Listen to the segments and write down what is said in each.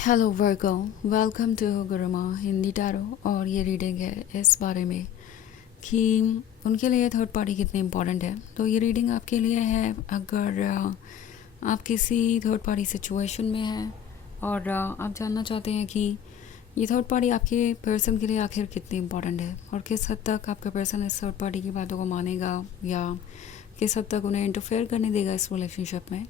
Hello Virgo, welcome to Guruma Hindi tarot. और ये reading है इस बारे में कि उनके लिए थर्ड पार्टी कितनी इम्पोर्टेंट है। तो ये रीडिंग आपके लिए है अगर आप किसी थर्ड पार्टी सिचुएशन में हैं और आप जानना चाहते हैं कि ये थर्ड पार्टी आपके पर्सन के लिए आखिर कितनी इम्पोर्टेंट है और किस हद तक आपका पर्सन इस थर्ड पार्टी की बातों को मानेगा या किस हद तक उन्हें इंटरफेयर करने देगा इस रिलेशनशिप में।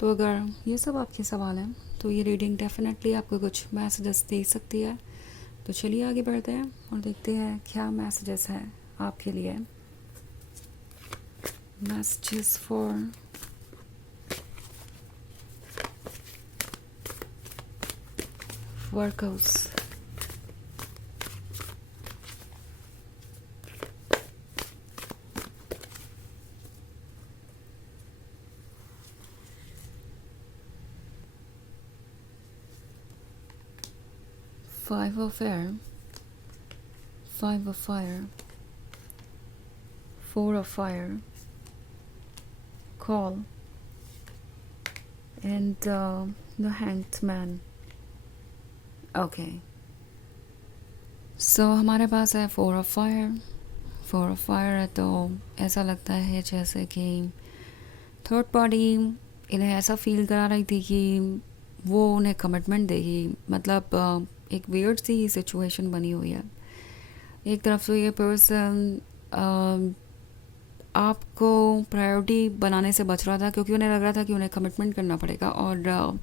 तो अगर ये सब आपके सवाल हैं तो ये रीडिंग डेफिनेटली आपको कुछ मैसेजेस दे सकती है। तो चलिए आगे बढ़ते हैं और देखते हैं क्या मैसेजेस हैं आपके लिए। Messages for workers. 5 of air, 5 of fire, 4 of fire, call, and the hanged man. Okay. So हमारे पास है 4 of fire. 4 of fire है तो ऐसा लगता है जैसे कि थर्ड पार्टी इन्हें ऐसा फील करा रही थी कि वो उन्हें कमिटमेंट देगी। मतलब एक वियर्ड सी सिचुएशन बनी हुई है। एक तरफ से ये पर्सन आपको प्रायोरिटी बनाने से बच रहा था क्योंकि उन्हें लग रहा था कि उन्हें कमिटमेंट करना पड़ेगा, और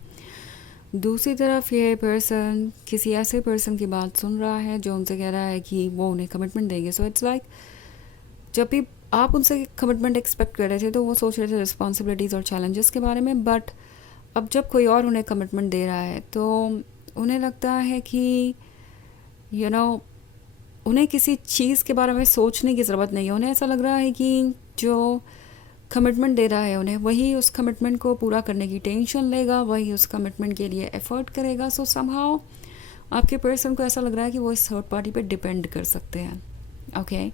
दूसरी तरफ ये पर्सन किसी ऐसे पर्सन की बात सुन रहा है जो उनसे कह रहा है कि वो उन्हें कमिटमेंट देंगे। सो इट्स लाइक जब भी आप उनसे कमिटमेंट एक्सपेक्ट कर रहे थे तो वो सोच रहे थे रिस्पॉन्सिबिलिटीज़ और चैलेंजेस के बारे में, बट अब जब कोई और उन्हें कमिटमेंट दे रहा है तो उन्हें लगता है कि यू नो उन्हें किसी चीज़ के बारे में सोचने की ज़रूरत नहीं है। उन्हें ऐसा लग रहा है कि जो कमिटमेंट दे रहा है उन्हें वही उस कमिटमेंट को पूरा करने की टेंशन लेगा, वही उस कमिटमेंट के लिए एफर्ट करेगा। सो समहाउ आपके पर्सन को ऐसा लग रहा है कि वो इस थर्ड पार्टी पे डिपेंड कर सकते हैं। ओके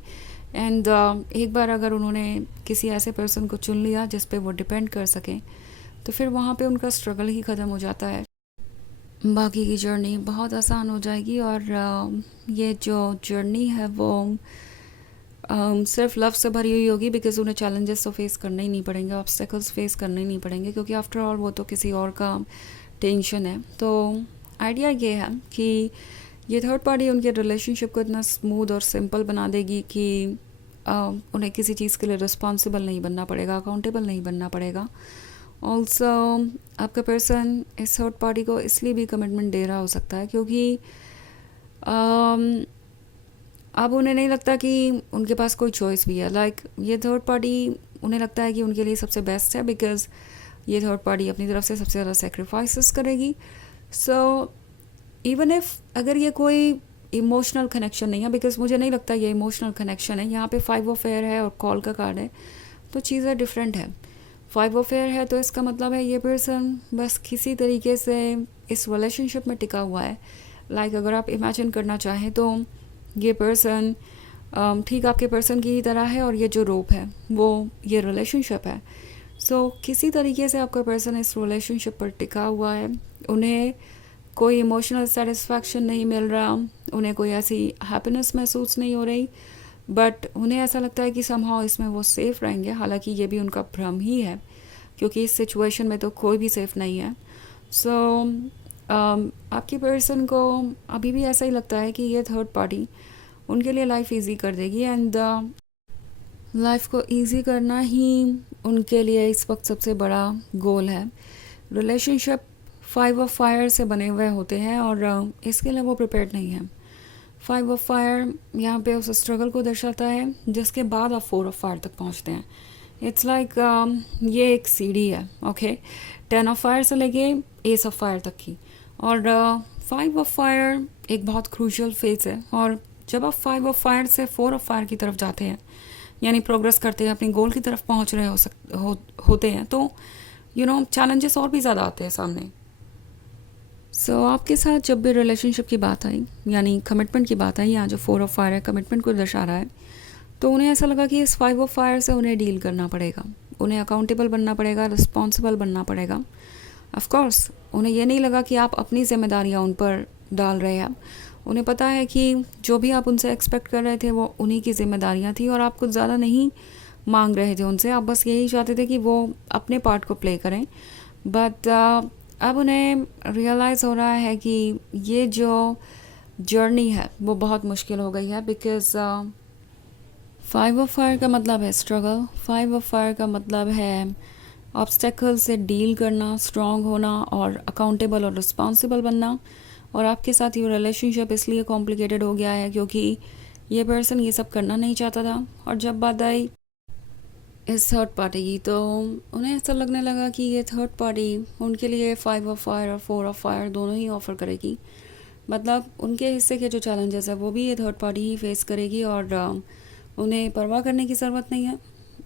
एंड एक बार अगर उन्होंने किसी ऐसे पर्सन को चुन लिया जिस पे वो डिपेंड कर सकें तो फिर वहाँ पे उनका स्ट्रगल ही ख़त्म हो जाता है। बाकी की जर्नी बहुत आसान हो जाएगी और ये जो जर्नी है वो सिर्फ लव से भरी हुई होगी, बिकॉज उन्हें चैलेंजेस तो फेस करने ही नहीं पड़ेंगे, ऑब्स्टेकल्स फेस करने ही नहीं पड़ेंगे, क्योंकि आफ्टर ऑल वो तो किसी और का टेंशन है। तो आइडिया ये है कि ये थर्ड पार्टी उनके रिलेशनशिप को इतना स्मूथ और सिंपल बना देगी कि उन्हें किसी चीज़ के लिए रिस्पॉन्सिबल नहीं बनना पड़ेगा, अकाउंटेबल नहीं बनना पड़ेगा। ऑल्सो आपका पर्सन इस थर्ड पार्टी को इसलिए भी कमिटमेंट दे रहा हो सकता है क्योंकि अब उन्हें नहीं लगता कि उनके पास कोई चॉइस भी है। लाइक ये थर्ड पार्टी उन्हें लगता है कि उनके लिए सबसे बेस्ट है, बिकॉज ये थर्ड पार्टी अपनी तरफ से सबसे ज़्यादा सेक्रीफाइसेस करेगी। सो इवन इफ़ अगर ये कोई इमोशनल कनेक्शन नहीं है, बिकॉज मुझे नहीं लगता ये इमोशनल कनेक्शन है। यहाँ पे 5 ऑफ एयर है और कॉल का कार्ड है, तो चीज़ें डिफरेंट है। 5 ऑफ एयर है तो इसका मतलब है ये पर्सन बस किसी तरीके से इस रिलेशनशिप में टिका हुआ है। लाइक अगर आप इमेजिन करना चाहें तो ये पर्सन ठीक आपके पर्सन की ही तरह है और ये जो रोप है वो ये रिलेशनशिप है। सो किसी तरीके से आपका पर्सन इस रिलेशनशिप पर टिका हुआ है। उन्हें कोई इमोशनल सेटिस्फैक्शन नहीं मिल रहा, उन्हें कोई ऐसी हैप्पीनेस महसूस नहीं हो रही, बट उन्हें ऐसा लगता है कि समहाउ इसमें वो सेफ़ रहेंगे। हालांकि ये भी उनका भ्रम ही है क्योंकि इस सिचुएशन में तो कोई भी सेफ़ नहीं है। सो आपकी पर्सन को अभी भी ऐसा ही लगता है कि ये थर्ड पार्टी उनके लिए लाइफ इजी कर देगी, एंड लाइफ को इजी करना ही उनके लिए इस वक्त सबसे बड़ा गोल है। रिलेशनशिप 5 ऑफ फायर से बने हुए होते हैं और इसके लिए वो प्रिपेयर्ड नहीं है। 5 ऑफ फायर यहाँ पे उस स्ट्रगल को दर्शाता है जिसके बाद आप 4 ऑफ फायर तक पहुँचते हैं। इट्स लाइक ये एक सीढ़ी है। ओके 10 ऑफ फायर से लेके एस ऑफ फायर तक की, और 5 ऑफ फायर एक बहुत क्रूशियल फेज है। और जब आप 5 ऑफ फायर से 4 ऑफ फायर की तरफ जाते हैं, यानी प्रोग्रेस करते हैं, अपनी गोल की तरफ पहुंच रहे होते हैं, तो चैलेंजेस और भी ज़्यादा आते हैं सामने। सो आपके साथ जब भी रिलेशनशिप की बात आई, यानी कमिटमेंट की बात आई, यहाँ जो 4 ऑफ फायर है कमिटमेंट को दर्शा रहा है, तो उन्हें ऐसा लगा कि इस 5 ऑफ फायर से उन्हें डील करना पड़ेगा, उन्हें अकाउंटेबल बनना पड़ेगा, रिस्पॉन्सिबल बनना पड़ेगा। ऑफ कोर्स उन्हें ये नहीं लगा कि आप अपनी जिम्मेदारियाँ उन पर डाल रहे हैं। उन्हें पता है कि जो भी आप उनसे एक्सपेक्ट कर रहे थे वो उन्हीं की जिम्मेदारियाँ थी और आप कुछ ज़्यादा नहीं मांग रहे थे उनसे। आप बस यही चाहते थे कि वो अपने पार्ट को प्ले करें। बट अब उन्हें रियलाइज़ हो रहा है कि ये जो जर्नी है वो बहुत मुश्किल हो गई है। बिकॉज़ 5 ऑफ फायर का मतलब है स्ट्रगल, 5 ऑफ फायर का मतलब है ऑब्स्टेकल से डील करना, स्ट्रॉन्ग होना और अकाउंटेबल और रिस्पॉन्सिबल बनना। और आपके साथ ये रिलेशनशिप इसलिए कॉम्प्लिकेटेड हो गया है क्योंकि ये पर्सन ये सब करना नहीं चाहता था। और जब बात आई इस थर्ड पार्टी की तो उन्हें ऐसा लगने लगा कि ये थर्ड पार्टी उनके लिए 5 ऑफ फायर और 4 ऑफ फायर दोनों ही ऑफ़र करेगी। मतलब उनके हिस्से के जो चैलेंजेस है वो भी ये थर्ड पार्टी ही फेस करेगी और उन्हें परवाह करने की ज़रूरत नहीं है।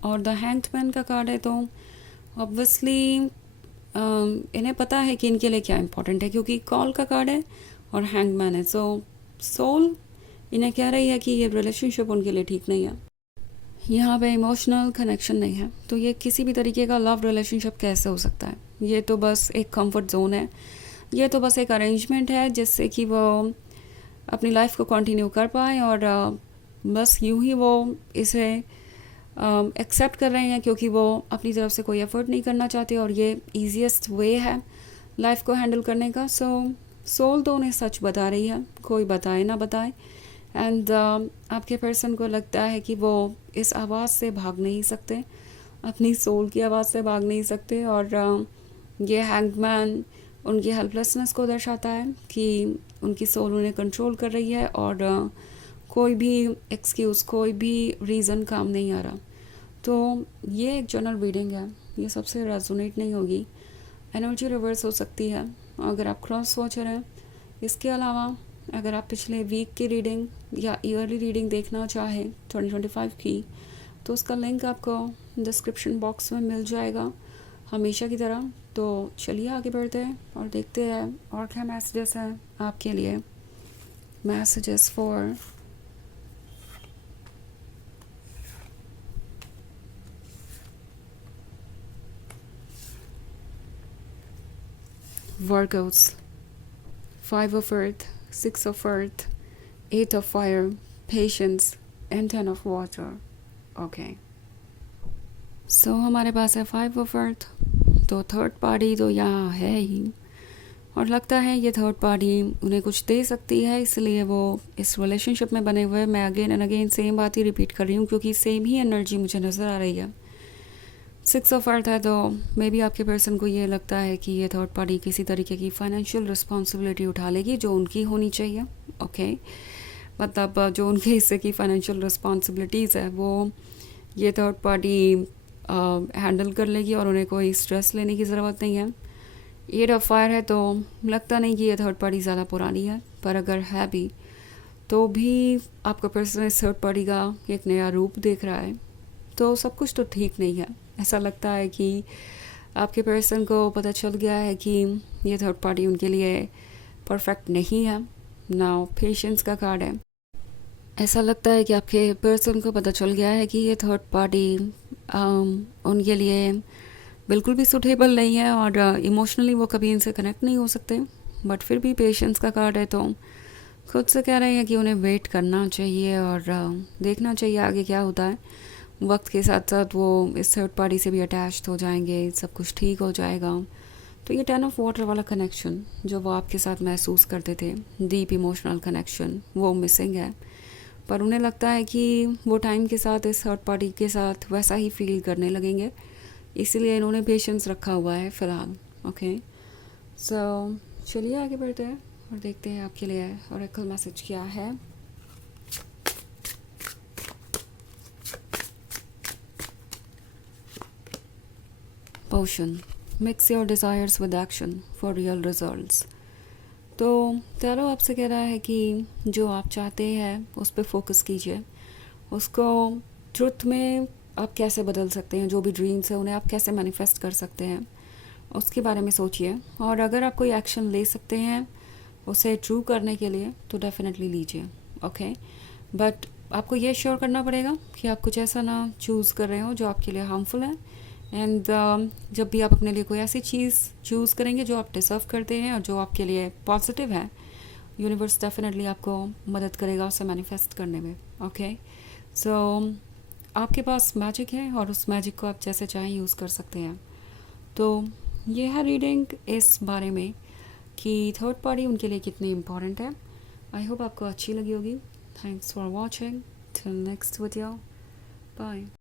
और द हैंग्ड मैन का कार्ड है तो ऑब्वियसली इन्हें पता है कि इनके लिए क्या इंपॉर्टेंट है क्योंकि कॉल का कार्ड है और हैंग्ड मैन है। सो सोल इन्हें कह रही है कि ये रिलेशनशिप उनके लिए ठीक नहीं है, यहाँ पे इमोशनल कनेक्शन नहीं है। तो ये किसी भी तरीके का लव रिलेशनशिप कैसे हो सकता है? ये तो बस एक कंफर्ट जोन है, ये तो बस एक अरेंजमेंट है जिससे कि वो अपनी लाइफ को कंटिन्यू कर पाए और बस यूं ही वो इसे एक्सेप्ट कर रहे हैं क्योंकि वो अपनी तरफ से कोई एफर्ट नहीं करना चाहते और ये ईजीएस्ट वे है लाइफ को हैंडल करने का। सो सोल तो उन्हें सच बता रही है, कोई बताए ना बताए। एंड आपके पर्सन को लगता है कि वो इस आवाज़ से भाग नहीं सकते, अपनी सोल की आवाज़ से भाग नहीं सकते। और ये हैंगमैन उनकी हेल्पलेसनेस को दर्शाता है कि उनकी सोल उन्हें कंट्रोल कर रही है और कोई भी एक्सक्यूज़, कोई भी रीज़न काम नहीं आ रहा। तो ये एक जनरल रीडिंग है, ये सबसे रेजोनेट नहीं होगी, एनर्जी रिवर्स हो सकती है अगर आप क्रॉस वॉचर हैं। इसके अलावा अगर आप पिछले वीक की रीडिंग या ईयरली रीडिंग देखना चाहें 2025 की तो उसका लिंक आपको डिस्क्रिप्शन बॉक्स में मिल जाएगा हमेशा की तरह। तो चलिए आगे बढ़ते हैं और देखते हैं और क्या मैसेजेस हैं आपके लिए। Messages for Virgos, 5 of earth, 6 of earth, 8 of fire, patience and 10 of water. Okay. So हमारे पास है 5 of earth, तो थर्ड पार्टी तो यहाँ है ही और लगता है ये थर्ड पार्टी उन्हें कुछ दे सकती है, इसलिए वो इस रिलेशनशिप में बने हुए। मैं अगेन एंड अगेन सेम बात ही रिपीट कर रही हूँ क्योंकि सेम ही एनर्जी मुझे नज़र आ रही है। 6 ऑफ अर्थ है तो मे बी आपके पर्सन को ये लगता है कि ये थर्ड पार्टी किसी तरीके की फाइनेंशियल रिस्पॉन्सिबिलिटी उठा लेगी जो उनकी होनी चाहिए। ओके, मतलब जो उनके हिस्से की फाइनेंशियल रिस्पॉन्सिबिलिटीज़ है वो ये थर्ड पार्टी हैंडल कर लेगी और उन्हें कोई स्ट्रेस लेने की ज़रूरत नहीं है। 8 ऑफ फायर है तो लगता नहीं कि ये थर्ड पार्टी ज़्यादा पुरानी है, पर अगर है भी तो भी आपका पर्सन इस थर्ड पार्टी का एक नया रूप देख रहा है, तो सब कुछ तो ठीक नहीं है। ऐसा लगता है कि आपके पर्सन को पता चल गया है कि ये थर्ड पार्टी उनके लिए परफेक्ट नहीं है। नाउ पेशेंस का कार्ड है, ऐसा लगता है कि आपके पर्सन को पता चल गया है कि ये थर्ड पार्टी उनके लिए बिल्कुल भी सूटेबल नहीं है और इमोशनली वो कभी इनसे कनेक्ट नहीं हो सकते। बट फिर भी पेशेंस का कार्ड है तो खुद से कह रहे हैं कि उन्हें वेट करना चाहिए और देखना चाहिए आगे क्या होता है। वक्त के साथ साथ वो इस थर्ड पार्टी से भी अटैच्ड हो जाएंगे, सब कुछ ठीक हो जाएगा। तो ये 10 ऑफ वाटर वाला कनेक्शन जो वो आपके साथ महसूस करते थे, डीप इमोशनल कनेक्शन, वो मिसिंग है। पर उन्हें लगता है कि वो टाइम के साथ इस थर्ड पार्टी के साथ वैसा ही फील करने लगेंगे, इसीलिए इन्होंने पेशेंस रखा हुआ है फ़िलहाल। ओके, सो चलिए आगे बढ़ते हैं और देखते हैं आपके लिए ऑरेकल मैसेज क्या है। Potion, mix your desires with action for real results. तो टैरो आपसे कह रहा है कि जो आप चाहते हैं उस पर फोकस कीजिए, उसको ट्रुथ में आप कैसे बदल सकते हैं, जो भी ड्रीम्स हैं उन्हें आप कैसे मैनिफेस्ट कर सकते हैं उसके बारे में सोचिए। और अगर आप कोई एक्शन ले सकते हैं उसे ट्रू करने के लिए तो डेफिनेटली लीजिए। ओके, बट आपको ये श्योर करना पड़ेगा कि आप कुछ ऐसा ना चूज़ कर रहे हो जो आपके लिए हार्मफुल है एंड जब भी आप अपने लिए कोई ऐसी चीज़ चूज़ करेंगे जो आप डिज़र्व करते हैं और जो आपके लिए पॉजिटिव है, यूनिवर्स डेफिनेटली आपको मदद करेगा उसे मैनिफेस्ट करने में। ओके, सो आपके पास मैजिक है और उस मैजिक को आप जैसे चाहें यूज़ कर सकते हैं। तो ये है रीडिंग इस बारे में कि थर्ड पार्टी उनके लिए कितनी इम्पोर्टेंट है। आई होप आपको अच्छी लगी होगी। Thanks for watching, till next video, bye.